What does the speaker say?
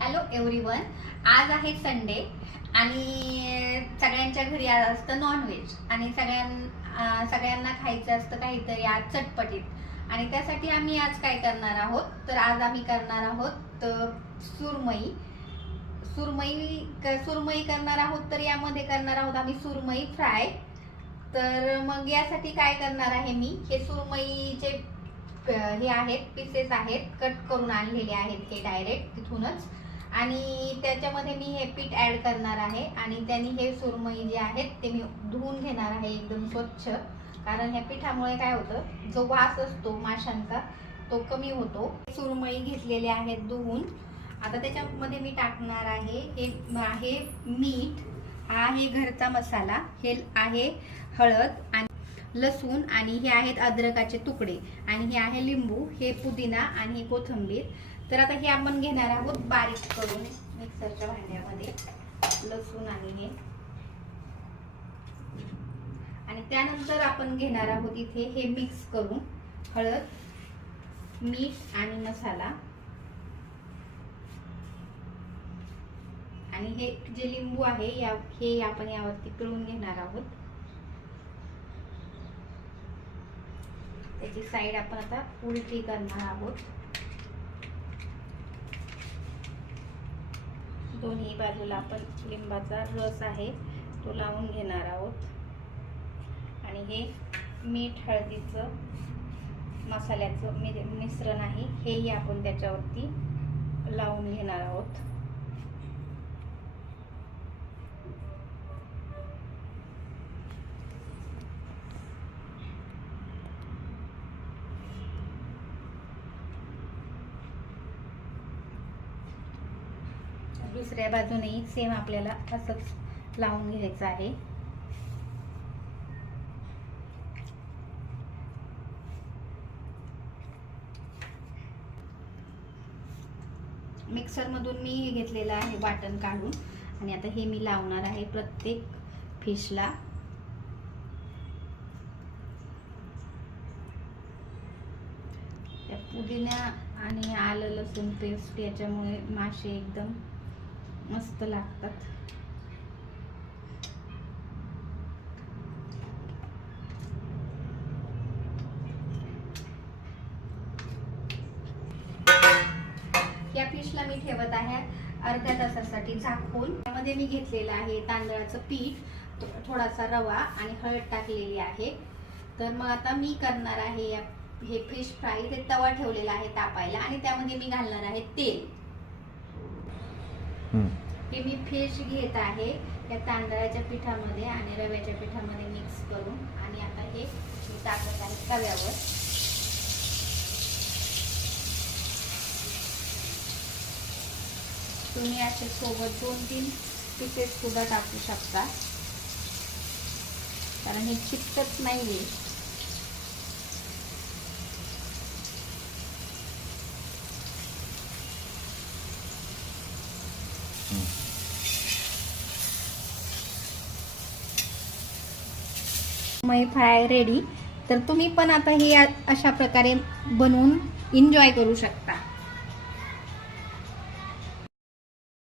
Hello everyone, आज आहे Sunday आणि सगळ्यांच्या घरी आज असतं नॉनव्हेज आणि सगळ्यांना खायचं असतं काहीतरी आज चटपटीत। आणि त्यासाठी आम्ही आज काय करणार आहोत, तर आज आम्ही करणार आहोत सुरमई सुरमई करणार आहोत। तर यामध्ये करणार आहोत आम्ही सुरमई फ्राय। तर मग यासाठी काय करणार आहे, मी हे सुरमईचे हे आहेत पीसेस आहेत, कट करून आणलेले आहेत हे डायरेक्ट तिथूनच। आणि त्याच्यामध्ये मी हे पीठ ऍड करणार आहे आणि त्यांनी हे सुरमई जे आहेत ते मी धुवून घेणार आहे एकदम स्वच्छ। कारण ह्या पिठामुळे काय होतं, जो वास असतो माशांचा तो कमी होतो। सुरमई घेतलेले आहेत धुवून। आता त्याच्यामध्ये मी टाकणार आहे हे मीठ, हा आहे घरचा मसाला, हे आहे हळद आणि लसूण, आणि हे आहेत अद्रकाचे तुकडे, आणि हे आहे लिंबू, हे पुदिना आणि हे कोथिंबीर। तर आता हे आपण घेणार आहोत बारीक करून मिक्सरच्या भांड्यामध्ये लसूण आणि त्यानंतर आपण घेणार आहोत इथे हे मिक्स करून हळद, मीठ आणि मसाला, आणि हे जे लिंबू आहे हे आपण यावरती पिळून घेणार आहोत। त्याची साईड आपण आता उलटी करणार आहोत, दोन्ही बाजूला आपण लिंबाचा रस आहे तो लावून घेणार आहोत। आणि हे मीठ हळदीचं मसाल्याचं मिश्रण आहे हेही आपण त्याच्यावरती लावून घेणार आहोत। दुसऱ्या बाजूनेही सेम आपल्याला असंच लावून घ्यायचं आहे। मिक्सर मधून मी घेतलेलं आहे वाटण काढून, आणि आता हे मी लावणार आहे प्रत्येक फिशला। त्या पुदिना आणि आलं लसूण पेस्ट याच्यामुळे मासे एकदम मस्त लागतात। या फिशला मी ठेवत आहे अर्ध्या तासासाठी झाकून। त्यामध्ये मी घेतलेलं आहे तांदळाचं पीठ, थोडासा रवा आणि हळद टाकलेली आहे। तर मग आता मी करणार आहे हे फिश फ्राय। ते तवा ठेवलेला आहे तापायला आणि त्यामध्ये मी घालणार आहे तेल। हे मी फिश घेत आहे या तांदळाच्या पिठामध्ये आणि रव्याच्या पिठामध्ये मिक्स करून, आणि आता हे मी टाकत आहे तव्यावर। तुम्ही असे सोबत 2-3 पीसेस सुद्धा टाकू शकता, कारण हे चिकटत नाहीये। सुरमई फ्राय रेडी। तर तुम्ही पण आता हे अशा प्रकारे बनवून एन्जॉय करू शकता।